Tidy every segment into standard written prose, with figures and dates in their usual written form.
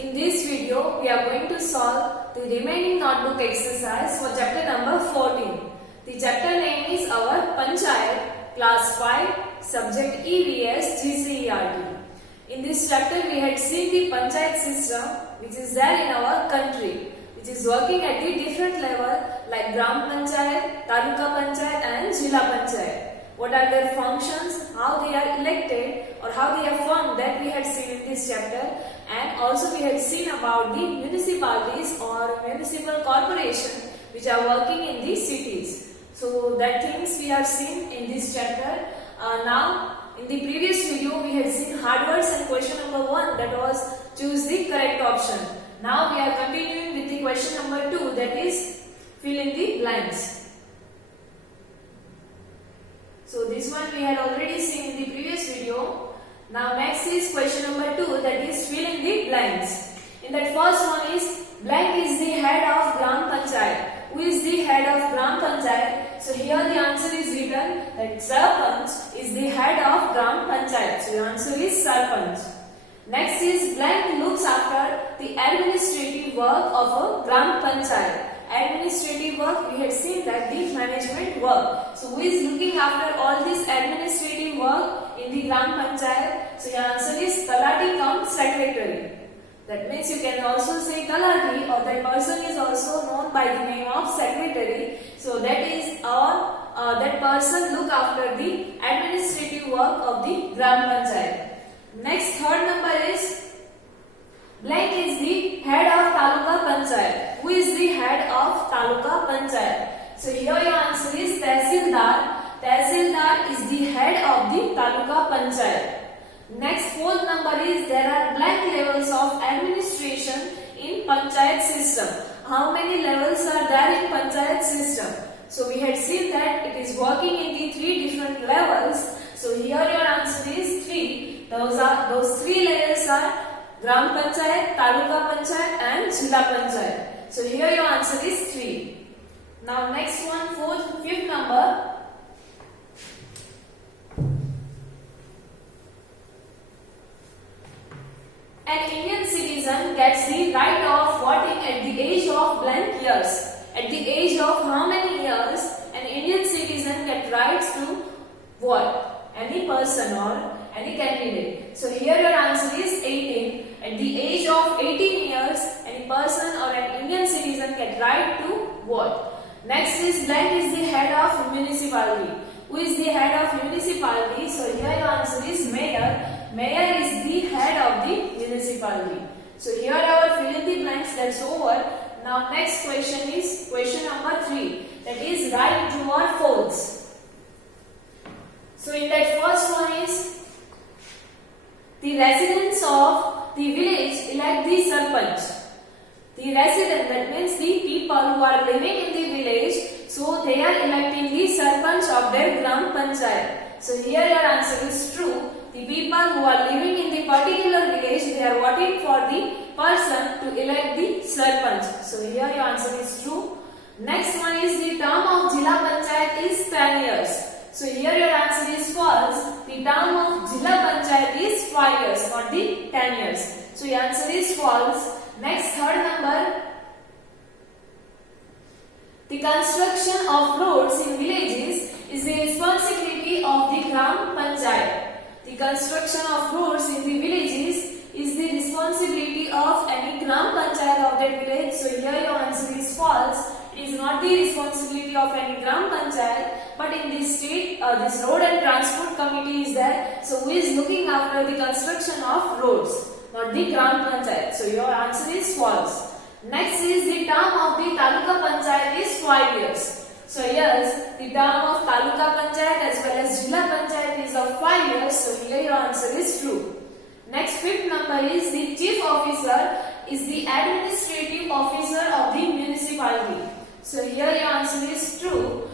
In this video, we are going to solve the remaining notebook exercise for chapter number 14. The chapter name is our Panchayat, class 5, subject EVS GCERT. In this chapter, we had seen the Panchayat system which is there in our country, which is working at the different level like Gram Panchayat, Taluka Panchayat and Jilla Panchayat. What are their functions, how they are elected or how they are formed, that we had seen in this chapter. And also we had seen about the municipalities or municipal corporation which are working in the cities. So that things we have seen in this chapter. Now in the previous video we had seen hard words and question number 1, that was choose the correct option. Now we are continuing with the question number 2, that is fill in the blanks. So this one we had already seen in the previous video. Now next is question number 2, that is fill in the blanks. In that first one is blank is the head of Gram Panchayat. Who is the head of Gram Panchayat? So here the answer is written that Sarpanch is the head of Gram Panchayat. So the answer is Sarpanch. Next is blank looks after the administrative work of a Gram Panchayat. Administrative work, we had seen that the management work. So who is looking after all this administrative work in the Gram Panchayat? So your answer is Talati cum secretary. That means you can also say Talati, or that person is also known by the name of secretary. So that is our that person look after the administrative work of the Gram Panchayat. Next third number is blank is the head of Taluka Panchayat. Who is the head of Taluka Panchayat? So here your answer is Tehsildar. Tehsildar is the head of the Taluka Panchayat. Next fourth number is there are blank levels of administration in Panchayat system. How many levels are there in Panchayat system? So we had seen that it is working in the 3 different levels. So here your answer is 3. Those 3 levels are Gram Panchayat, Taluka Panchayat and Jilla Panchayat. So here your answer is 3. Now next one, fifth number. An Indian citizen gets the right of voting at the age of blank years. At the age of how many years an Indian citizen gets rights to vote? Any person or any candidate. So here your answer is 18. At the age of 18 years, any person or an Indian citizen get right to vote. Next is blank is the head of municipality. Who is the head of municipality? So here your answer is mayor. Mayor is the head of the municipality. So here our fill in the blanks, that's over. Now next question is question number 3. That is right, true or false. So in that first one is the residents of the village elect the Sarpanch. The resident, that means the people who are living in the village, so they are electing the Sarpanch of their Gram Panchayat. So here your answer is true. The people who are living in the particular village, they are voting for the person to elect the Sarpanch. So here your answer is true. Next one is the term of Jilla Panchayat is 10 years. So here your answer is false. The term of Jilla Panchayat is 5 years, not the 10 years. So your answer is false. Next third number. The construction of roads in villages is the responsibility of the Gram Panchayat. The construction of roads in the villages is the responsibility of any Gram Panchayat of that village. So here your answer is false. It is not the responsibility of any Gram Panchayat, but in this state, this road and transport committee is there. So who is looking after the construction of roads? Not the Gram Panchayat. So your answer is false. Next is the term of the Taluka Panchayat is 5 years. So yes, the term of Taluka Panchayat as well as Jilla Panchayat is of 5 years. So here your answer is true. Next fifth number is the chief officer is the administrative officer of the municipality. So here your answer is true.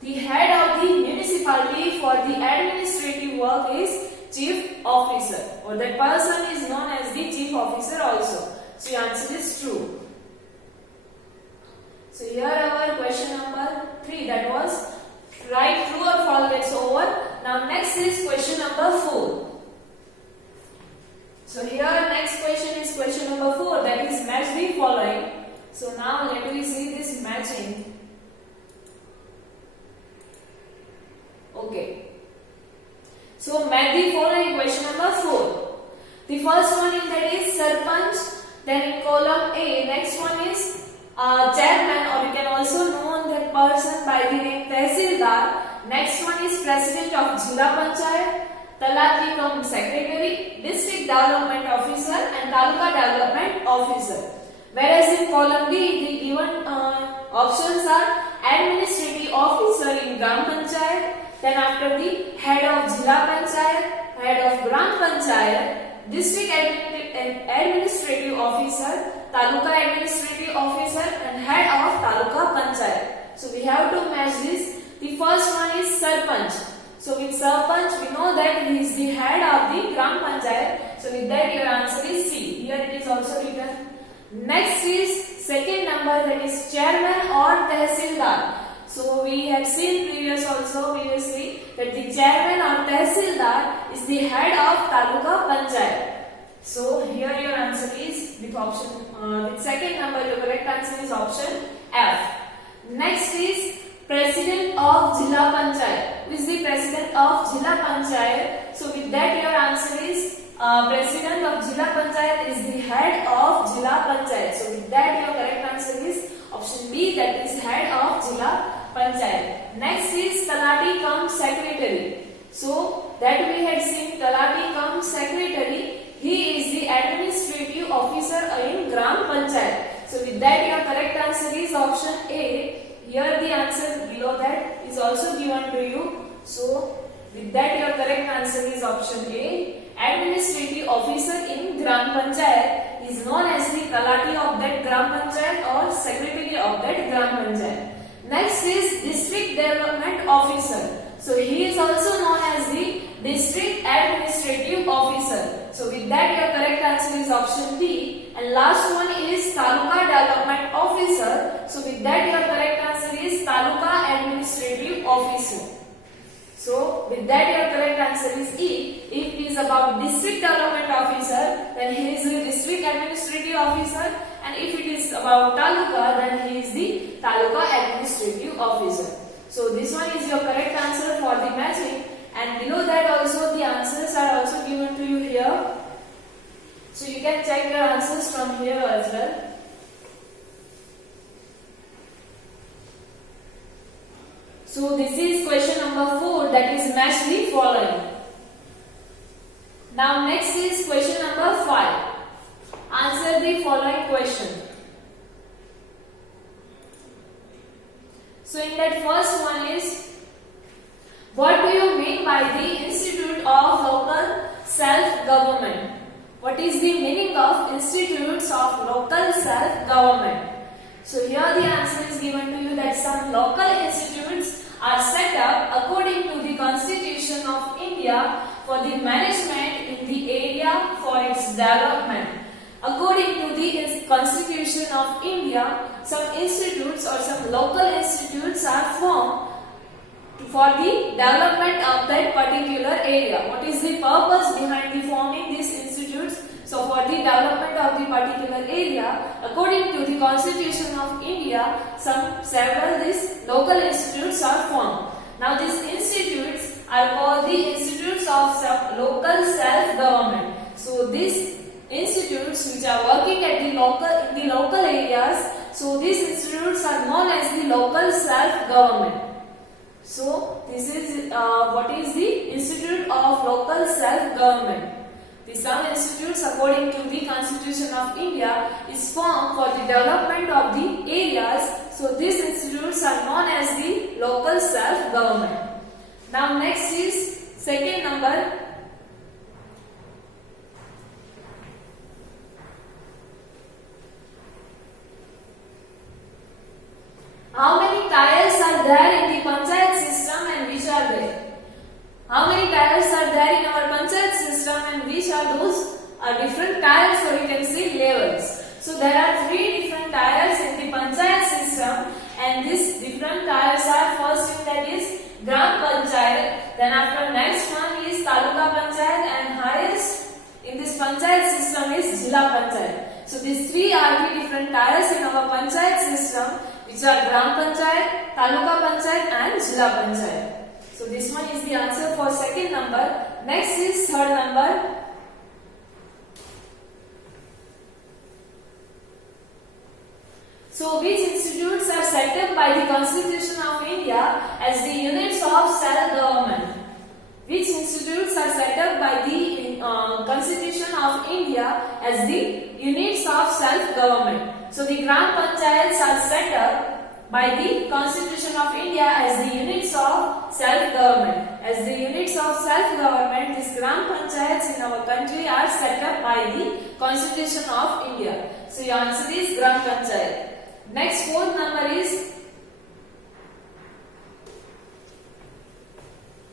The head of the municipality for the administrative work is chief officer, or that person is known as the chief officer also. So your answer is true. So here our question number 3, that was right, true or false, gets over. Now next is question number 4. So here next question is question number 4. So make the following question number 4. The first one in that is Sarpanch. Then in column A, next one is chairman, or you can also know that person by the name Tehsildar. Next one is president of Jilla Panchayat, Talaki cum secretary, district development officer and taluka development officer. Whereas in column B, the given options are administrative officer in Gram Panchayat, then after the head of Jilla Panchayat, head of Gram Panchayat, district administrative officer, taluka administrative officer and head of taluka panchayat. So we have to match this. The first one is Sarpanch. So with Sarpanch we know that he is the head of the Gram Panchayat. So with that your answer is C. Here it is also written. Next is second number, that is chairman or Tehsildar. So we have seen previously that the chairman or Tehsildar is the head of taluka panchayat. So here your answer is with option with second number, your correct answer is option F. Next is president of Jilla Panchayat. Who is the president of Jilla Panchayat? So with that your answer is president of Jilla Panchayat is the head of Jilla Panchayat. So with that your correct answer is option B, that is head of Jilla Panchayat. Next is Talati cum secretary. So that we had seen Talati cum secretary. He is the administrative officer in Gram Panchayat. So with that your correct answer is option A. Here the answer below that is also given to you. So with that your correct answer is option A. Administrative officer in Gram Panchayat is known as the Talati of that Gram Panchayat or secretary of that Gram Panchayat. Next is district development officer. So he is also known as the district administrative officer. So with that your correct answer is option B. And last one is taluka development officer. So with that your correct answer is taluka administrative officer. So with that your correct answer is E. If it is about district development officer, then he is the district administrative officer, and if it is about taluka, then he is the taluka administrative officer. So this one is your correct answer for the matching, and below that also the answers are also given to you here. So you can check your answers from here as well. So this is question number 4, that is match the following. Now next is question number 5. Answer the following question. So in that first one is, what do you mean by the Institute of Local Self-Government? What is the meaning of Institutes of Local Self-Government? So here the answer is given to you that some local institutes are set up according to the Constitution of India for the management in the area for its development. According to the Constitution of India, some institutes or some local institutes are formed for the development of that particular area. What is the purpose behind the forming these institutes? So for the development of the particular area, according to the Constitution of India, several these local institutes are formed. Now these institutes are called the Institutes of Local Self-Government. So these institutes which are working at the local areas, so these institutes are known as the local self-government. So this is what is the Institute of Local Self-Government. Some institutes according to the Constitution of India is formed for the development of the areas. So these institutes are known as the local self-government. Now next is second number. How many tiers are there in the panchayat system and which are they? How many tiers are there in our panchayat system and which are those different tiers, or you can say levels? So there are 3 different tiers in the panchayat system, and these different tiers are, first thing that is Gram Panchayat, then after next one is Taluka Panchayat, and highest in this panchayat system is Jilla Panchayat. So these 3 are the different tiers in our panchayat system, which are Gram Panchayat, Taluka Panchayat and Jilla Panchayat. So this one is the answer for second number. Next is third number. So which institutes are set up by the Constitution of India as the units of self-government? Which institutes are set up by the Constitution of India as the units of self-government? So the Gram Panchayats are set up by the Constitution of India as the units of self-government. As the units of self-government, these Gram Panchayats in our country are set up by the Constitution of India. So your answer is Gram Panchayat. Next, fourth number is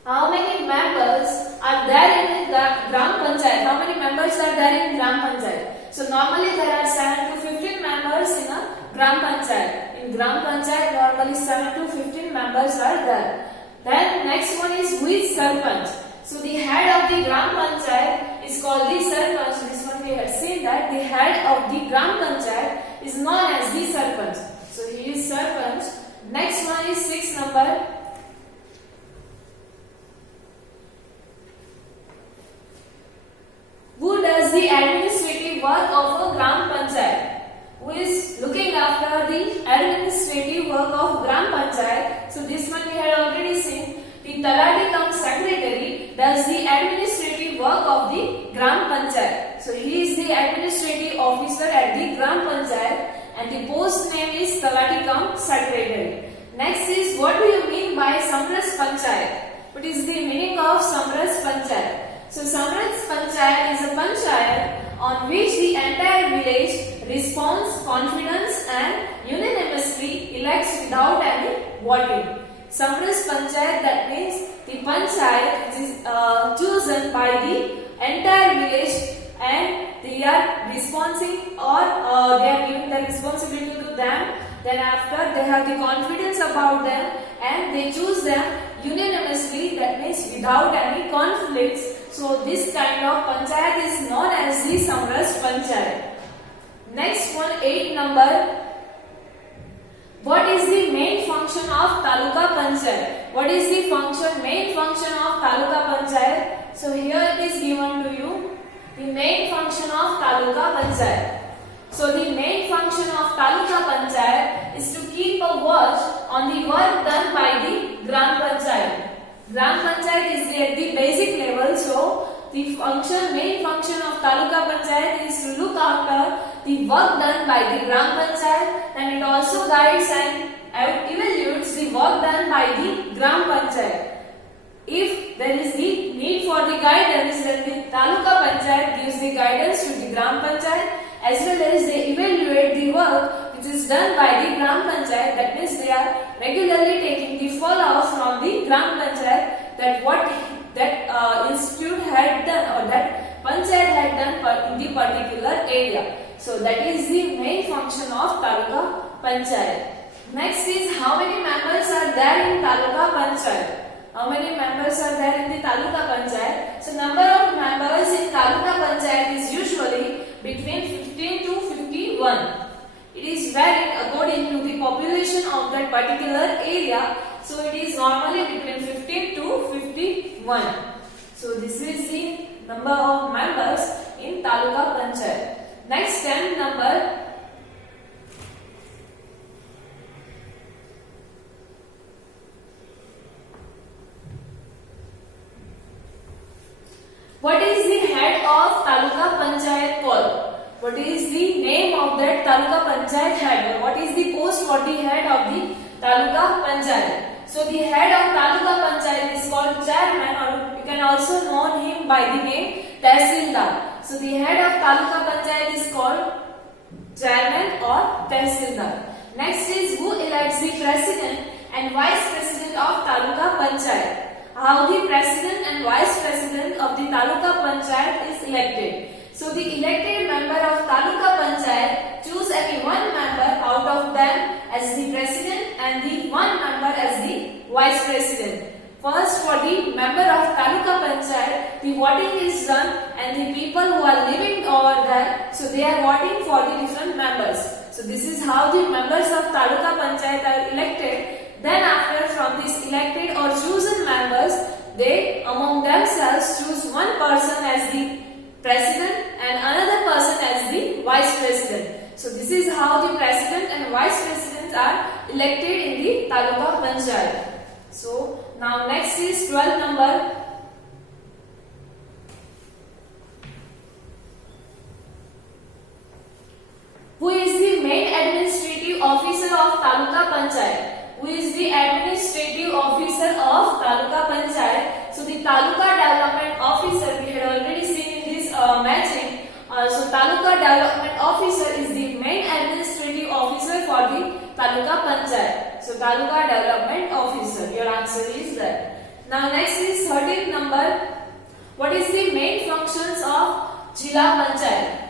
how many members are there in the Gram Panchayat? How many members are there in Gram Panchayat? So normally there are 7 to 15 members in a Gram Panchayat. In Gram Panchayat normally 7 to 15 members are there. Then next one is who is Sarpanch? So the head of the Gram Panchayat is called the Sarpanch. This one we had seen that the head of the Gram Panchayat is known as the Sarpanch. So he is Sarpanch. Next one is 6 number. Who does the administrative work of a Gram Panchayat? Who is looking after the administrative work of Gram Panchayat? So this one we had already seen. The Talati cum Secretary does the administrative work of the Gram Panchayat. So he is the administrative officer at the Gram Panchayat and the post name is Talati cum Secretary. Next is what do you mean by Samras Panchayat? What is the meaning of Samras Panchayat? So Samras Panchayat is a panchayat on which the entire village responds confidence and unanimously elects without any voting. Samras Panchayat, that means the panchayat is chosen by the entire village and they are responding or they are giving the responsibility to them. Then after they have the confidence about them and they choose them unanimously, that means without any conflicts. So this kind of panchayat is known as the Samras Panchayat. Next one, 8 number. What is the main function of Taluka Panchayat? What is the main function of Taluka Panchayat? So here it is given to you. The main function of Taluka Panchayat. So the main function of Taluka Panchayat is to keep a watch on the work done by the Gram Panchayat. Gram Panchayat is at the basic level, so the main function of Taluka Panchayat is to look after the work done by the Gram Panchayat, and it also guides and evaluates the work done by the Gram Panchayat. If there is the need for the guidance, then the Taluka Panchayat gives the guidance to the Gram Panchayat, as well as they evaluate the work which is done by the Gram Panchayat. That means they are regularly taking the follow-up from the Gram Panchayat that what that institute had done or that panchayat had done in the particular area. So that is the main function of Taluka Panchayat. Next is how many members are there in Taluka Panchayat? How many members are there in the Taluka Panchayat? So number of members in Taluka Panchayat is usually between 15 to 51. It is varied according to the population of that particular area. So it is normally between 15 to 51. So this is the number of members in Taluka Panchayat. Next 10 number. What is the head of Taluka Panchayat called? What is the name of that Taluka Panchayat head? What is the post for the head of the Taluka Panchayat? So the head of Taluka Panchayat is called chairman, or you can also know him by the name Tehsildar. So the head of Taluka Panchayat is called chairman or Tehsildar. Next is who elects the president and vice president of Taluka Panchayat. How the president and vice president of the Taluka Panchayat is elected. So the elected member of Taluka Panchayat choose any one member out of them as the president and the one member as the vice president. First, for the member of Taluka Panchayat, the voting is done and the people who are living over there, so they are voting for the different members. So this is how the members of Taluka Panchayat are elected. Then after, from these elected or chosen members, they among themselves choose person as the president and another person as the vice president. So this is how the president and vice presidents are elected in the taluka panchayat. So now next is 12th number. Who is the main administrative officer of taluka panchayat? Who is the administrative officer of taluka panchayat? So the taluka development officer, we had already seen in this matching. So taluka development officer is the main administrative officer for the taluka panchayat. So taluka development officer. Your answer is that. Now next is 13th number. What is the main functions of Jila Panchayat?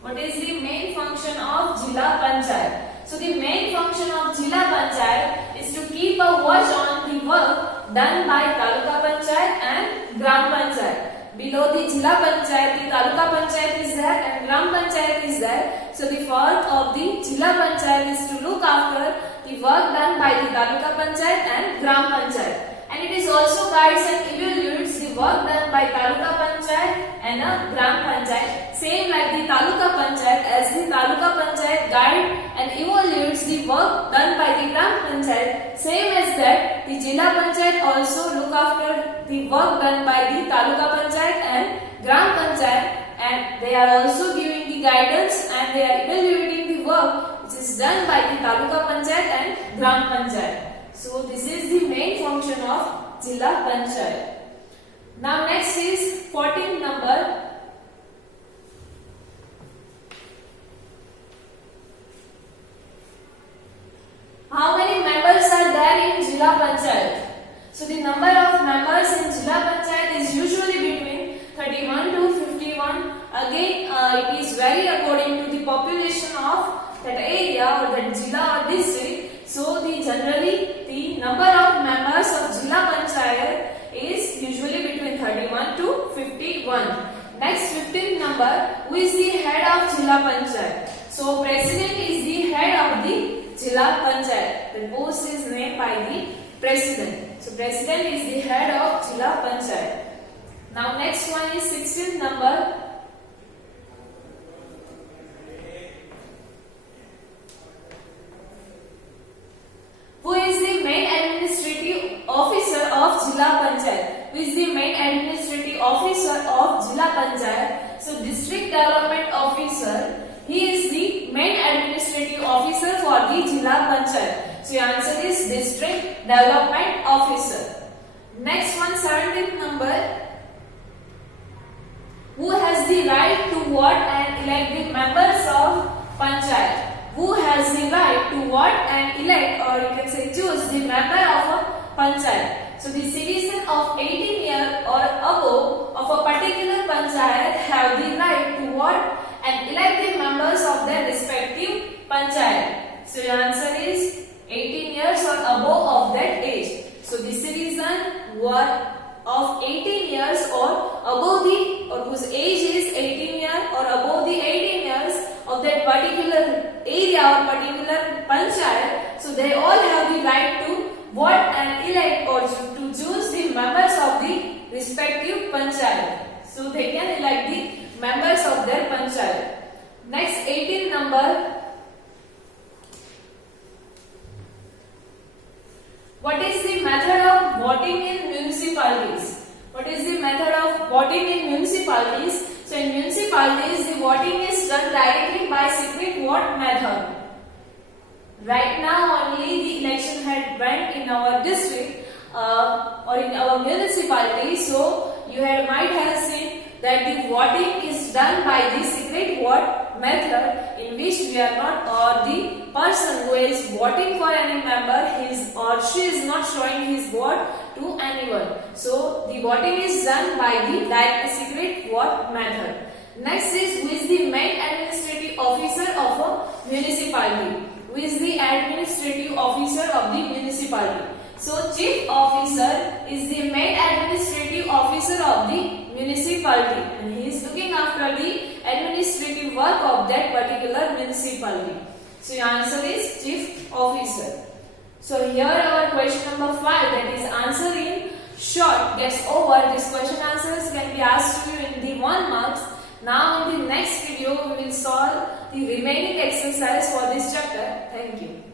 What is the main function of Jila Panchayat? So the main function of Jila Panchayat is to keep a watch on the work done by Taluka Panchayat and Gram Panchayat. Below the Jila Panchayat, the Taluka Panchayat is there and Gram Panchayat is there. So the work of the Jila Panchayat is to look after the work done by the Taluka Panchayat and Gram Panchayat. And it is also guides and evaluates the work done by Taluka Panchayat and a Gram Panchayat. Same like the Taluka Panchayat, as the Taluka Panchayat guide and evaluates the work done by the Gram Panchayat. Same as that, the Jila Panchayat also look after the work done by the Taluka Panchayat and Gram Panchayat, and they are also giving the guidance and they are evaluating the work which is done by the Taluka Panchayat and Gram Panchayat. So this is the main function of Jila Panchayat. Now next is 14th number. How many members are there in Jila Panchayat? So the number of members in Jila Panchayat is usually between 31 to 51. Again, it is vary according to the population of that area or that Jila or district. So generally the number of members of Jila Panchayat is usually between 31 to 51. Next 15th number, who is the head of Jila Panchayat? So president is the head of the Jila Panchayat. The post is named by the president. So president is the head of Jila Panchayat. Now next one is 16th number. Who is the main administrative officer of Jila Panchayat? Who is the main administrative officer of Jila Panchayat? So district development officer. He is the main administrative officer for the Jila Panchayat. So your answer is district development officer. Next one, 17th number. Who has the right to vote and elect the members of Panchayat? Who has the right to vote and elect, or you can say choose, the member of a panchayat? So the citizen of 18 years or above of a particular panchayat have the right to vote and elect the members of their respective panchayat. So your answer is 18 years or above of that age. So the citizen of 18 years or above the, or whose age is 18 years or above the 18 years of that particular area or particular panchayat, so they all have the right to vote and elect or to choose the members of the respective panchayat. So they can elect the members of their panchayat. Next 18 number. What is the method of voting in municipalities? What is the method of voting in municipalities? So in municipalities, the voting is done directly by secret vote method. Right now only the election had went in our district or in our municipality. So you might have seen that the voting is done by the secret vote method, in which we are not, or the person who is voting for any member, his or she is not showing his vote to anyone. So the voting is done by the direct secret vote method. Next is, who is the main administrative officer of a municipality? Who is the administrative officer of the municipality? So chief officer is the main administrative officer of the municipality, and he is looking after the administrative work of that particular municipality. So your answer is chief officer. So here our question number 5, that is answer in short gets over, these question answers can be asked to you in the 1 marks. Now in the next video we will solve the remaining exercise for this chapter. Thank you.